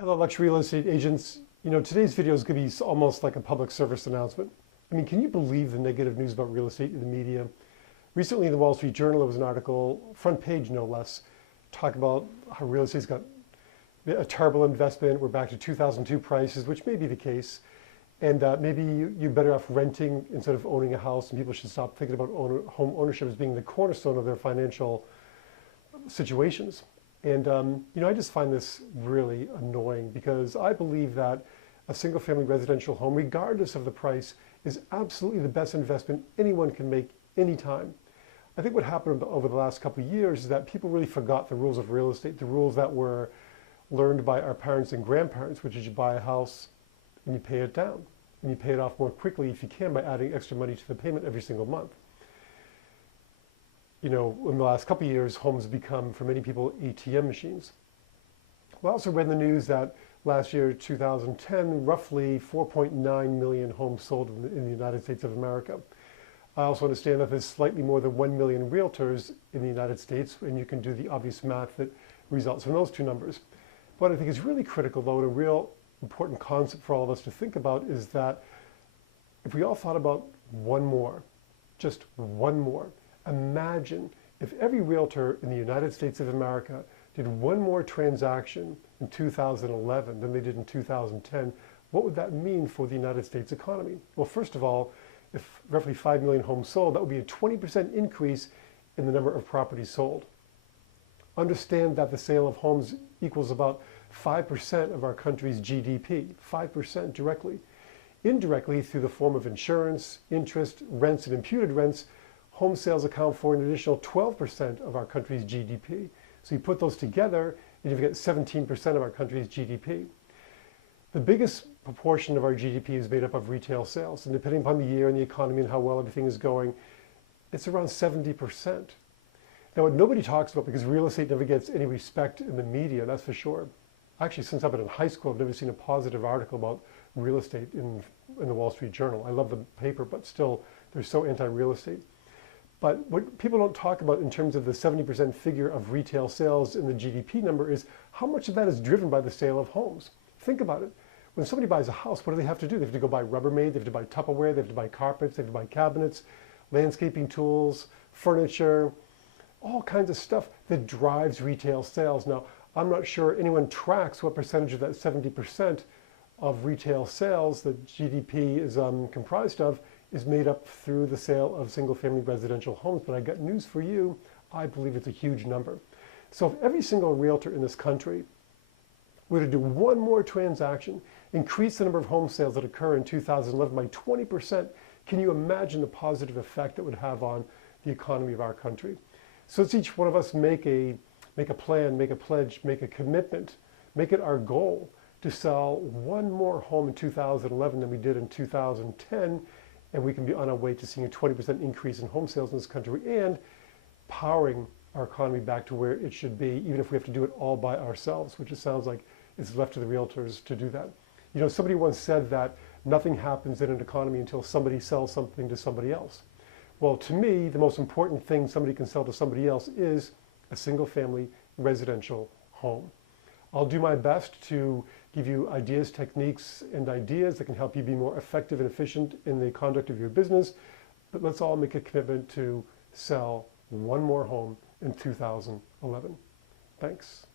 Hello, luxury real estate agents. Today's video is going to be almost like a public service announcement. Can you believe the negative news about real estate in the media? Recently in the Wall Street Journal, there was an article, front page no less, talking about how real estate's got a terrible investment. We're back to 2002 prices, which may be the case. And maybe you're better off renting instead of owning a house, and people should stop thinking about home ownership as being the cornerstone of their financial situations. And I just find this really annoying because I believe that a single-family residential home, regardless of the price, is absolutely the best investment anyone can make anytime. I think what happened over the last couple of years is that people really forgot the rules of real estate, the rules that were learned by our parents and grandparents, which is you buy a house and you pay it down. And you pay it off more quickly if you can by adding extra money to the payment every single month. In the last couple of years, homes have become, for many people, ATM machines. We also read in the news that last year, 2010, roughly 4.9 million homes sold in the United States of America. I also understand that there's slightly more than 1 million realtors in the United States, and you can do the obvious math that results from those two numbers. What I think is really critical, though, and a real important concept for all of us to think about is that if we all thought about one more, just one more, imagine if every realtor in the United States of America did one more transaction in 2011 than they did in 2010, what would that mean for the United States economy? Well, first of all, if roughly 5 million homes sold, that would be a 20% increase in the number of properties sold. Understand that the sale of homes equals about 5% of our country's GDP, 5% directly. Indirectly, through the form of insurance, interest, rents, and imputed rents, home sales account for an additional 12% of our country's GDP. So you put those together and you get 17% of our country's GDP. The biggest proportion of our GDP is made up of retail sales. And depending upon the year and the economy and how well everything is going, it's around 70%. Now, what nobody talks about, because real estate never gets any respect in the media, that's for sure. Actually, since I've been in high school, I've never seen a positive article about real estate in the Wall Street Journal. I love the paper, but still, they're so anti-real estate. But what people don't talk about in terms of the 70% figure of retail sales in the GDP number is how much of that is driven by the sale of homes. Think about it. When somebody buys a house, what do they have to do? They have to go buy Rubbermaid, they have to buy Tupperware, they have to buy carpets, they have to buy cabinets, landscaping tools, furniture, all kinds of stuff that drives retail sales. Now, I'm not sure anyone tracks what percentage of that 70% of retail sales that GDP is comprised of is made up through the sale of single-family residential homes. But I got news for you. I believe it's a huge number. So if every single realtor in this country were to do one more transaction, increase the number of home sales that occur in 2011 by 20%, can you imagine the positive effect it would have on the economy of our country? So let's each one of us make a plan, make a pledge, make a commitment, make it our goal to sell one more home in 2011 than we did in 2010, and we can be on our way to seeing a 20% increase in home sales in this country and powering our economy back to where it should be, even if we have to do it all by ourselves, which it sounds like it's left to the realtors to do that. Somebody once said that nothing happens in an economy until somebody sells something to somebody else. Well, to me, the most important thing somebody can sell to somebody else is a single-family residential home. I'll do my best to give you ideas, techniques, and ideas that can help you be more effective and efficient in the conduct of your business. But let's all make a commitment to sell one more home in 2011. Thanks.